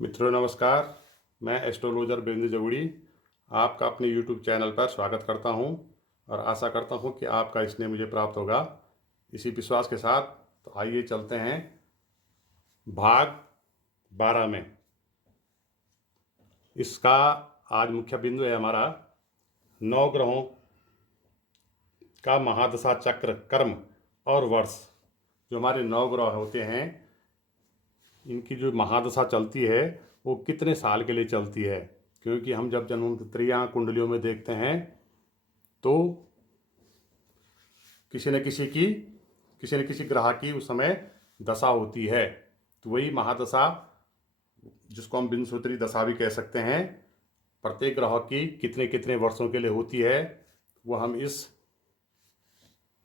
मित्रों नमस्कार। मैं एस्ट्रोलॉजर बिंदु जवड़ी आपका अपने यूट्यूब चैनल पर स्वागत करता हूं और आशा करता हूं कि आपका स्नेह मुझे प्राप्त होगा। इसी विश्वास के साथ तो आइए चलते हैं भाग 12 में। इसका आज मुख्य बिंदु है हमारा नौ ग्रहों का महादशा चक्र, कर्म और वर्ष। जो हमारे नौ ग्रह होते हैं, इनकी जो महादशा चलती है वो कितने साल के लिए चलती है। क्योंकि हम जब जन्मकुंडलियाँ कुंडलियों में देखते हैं तो किसी न किसी ग्रह की उस समय दशा होती है। तो वही महादशा, जिसको हम बिंदुसूत्री दशा भी कह सकते हैं, प्रत्येक ग्रह की कितने कितने वर्षों के लिए होती है, वो हम इस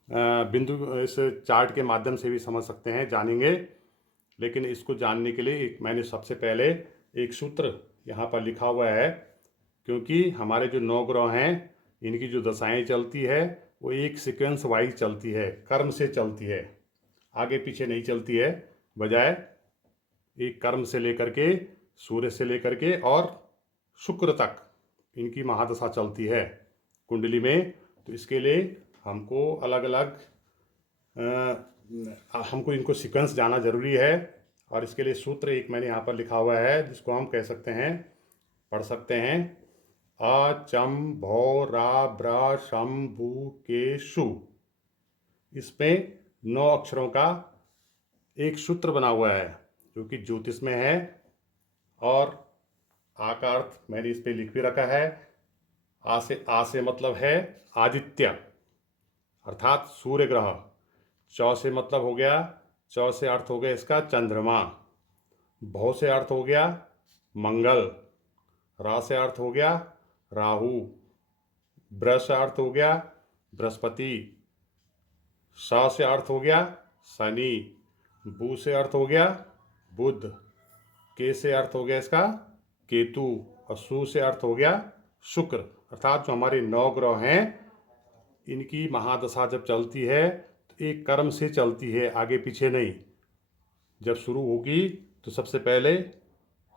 इस चार्ट के माध्यम से भी समझ सकते हैं, जानेंगे। लेकिन इसको जानने के लिए मैंने सबसे पहले एक सूत्र यहाँ पर लिखा हुआ है। क्योंकि हमारे जो नौ ग्रह हैं, इनकी जो दशाएं चलती है वो एक सीक्वेंस वाइज चलती है, कर्म से चलती है, आगे पीछे नहीं चलती है। बजाय एक कर्म से लेकर के, सूर्य से लेकर के और शुक्र तक इनकी महादशा चलती है कुंडली में। तो इसके लिए हमको अलग अलग हमको इनको सीक्वेंस जाना जरूरी है। और इसके लिए सूत्र एक मैंने यहाँ पर लिखा हुआ है, जिसको हम कह सकते हैं, पढ़ सकते हैं। अ चम भौ रा ब्रा शम भू के शु। इसमें 9 अक्षरों का एक सूत्र बना हुआ है जो कि ज्योतिष में है। और आ का अर्थ मैंने इस पे लिख भी रखा है। आ से मतलब है आदित्य, अर्थात सूर्य ग्रह। चौ से मतलब हो गया, चौ से अर्थ हो गया इसका चंद्रमा। भौ से अर्थ हो गया मंगल। रा से अर्थ हो गया राहु। ब्र से अर्थ हो गया बृहस्पति। सा से अर्थ हो गया शनि। बू से अर्थ हो गया बुध। के से अर्थ हो गया इसका केतु। और सु से अर्थ हो गया शुक्र। अर्थात जो हमारे 9 ग्रह हैं, इनकी महादशा जब चलती है तो एक कर्म से चलती है, आगे पीछे नहीं। जब शुरू होगी तो सबसे पहले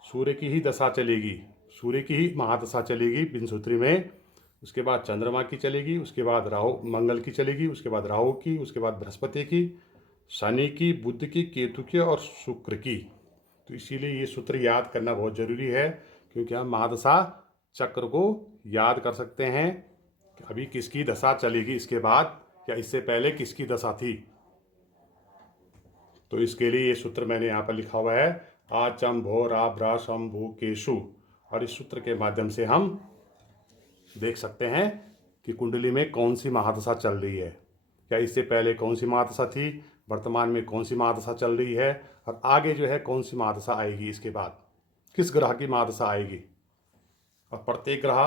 सूर्य की ही दशा चलेगी, सूर्य की ही महादशा चलेगी बिंदुसूत्री में। उसके बाद चंद्रमा की चलेगी, उसके बाद राहु मंगल की चलेगी, उसके बाद राहु की, उसके बाद बृहस्पति की, शनि की, बुध की, केतु की और शुक्र की। तो इसीलिए ये सूत्र याद करना बहुत ज़रूरी है, क्योंकि हम महादशा चक्र को याद कर सकते हैं कि अभी किसकी दशा चलेगी, इसके बाद या इससे पहले किसकी दशा थी। तो इसके लिए ये सूत्र मैंने यहाँ पर लिखा हुआ है, आ चम भो रा ब्रा शम भू केशु। और इस सूत्र के माध्यम से हम देख सकते हैं कि कुंडली में कौन सी महादशा चल रही है, या इससे पहले कौन सी महादशा थी, वर्तमान में कौन सी महादशा चल रही है, और आगे जो है कौन सी महादशा आएगी, इसके बाद किस ग्रह की महादशा आएगी। और प्रत्येक ग्रह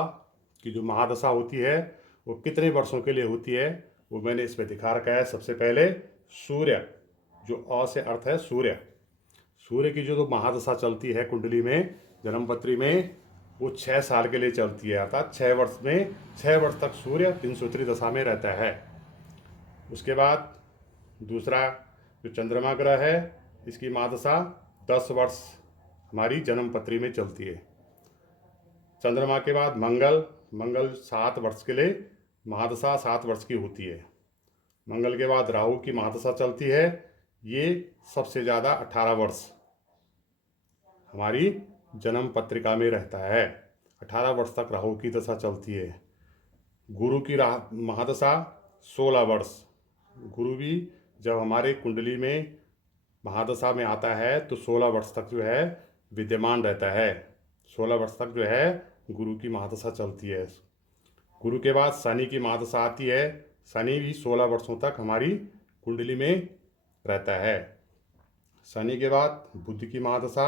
की जो महादशा होती है वो कितने वर्षों के लिए होती है, वो मैंने इसमें दिखा रखा है। सबसे पहले सूर्य, जो अ से अर्थ है सूर्य। सूर्य की जो महादशा चलती है कुंडली में, जन्मपत्री में, वो 6 साल के लिए चलती है। अर्थात 6 वर्ष तक सूर्य बिंदुसूत्री दशा में रहता है। उसके बाद दूसरा जो चंद्रमा ग्रह है, इसकी महादशा 10 वर्ष हमारी जन्मपत्री में चलती है। चंद्रमा के बाद मंगल 7 वर्ष के लिए महादशा 7 वर्ष की होती है। मंगल के बाद राहु की महादशा चलती है, ये सबसे ज़्यादा 18 वर्ष हमारी जन्म पत्रिका में रहता है। 18 वर्ष तक राहु की दशा चलती है। गुरु की महादशा 16 वर्ष। गुरु भी जब हमारे कुंडली में महादशा में आता है तो 16 वर्ष तक जो है विद्यमान रहता है। 16 वर्ष तक जो है गुरु की महादशा चलती है। गुरु के बाद शनि की महादशा आती है। शनि भी 16 वर्षों तक हमारी कुंडली में रहता है। शनि के बाद बुध की महादशा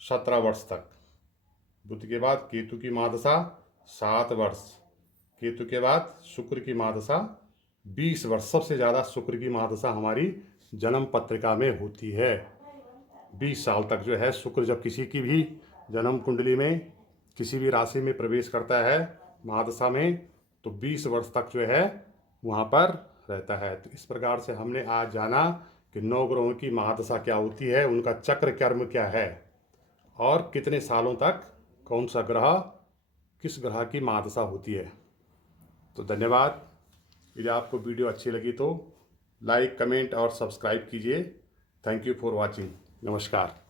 17 वर्ष तक। बुध के बाद केतु की महादशा 7 वर्ष। केतु के बाद शुक्र की महादशा 20 वर्ष। सबसे ज़्यादा शुक्र की महादशा हमारी जन्म पत्रिका में होती है। 20 साल तक जो है शुक्र, जब किसी की भी जन्म कुंडली में किसी भी राशि में प्रवेश करता है महादशा में, तो 20 वर्ष तक जो है वहाँ पर रहता है। तो इस प्रकार से हमने आज जाना कि 9 ग्रहों की महादशा क्या होती है, उनका चक्र कर्म क्या है, और कितने सालों तक कौन सा ग्रह किस ग्रह की महादशा होती है। तो धन्यवाद। यदि आपको वीडियो अच्छी लगी तो लाइक, कमेंट और सब्सक्राइब कीजिए। Thank you for watching. नमस्कार।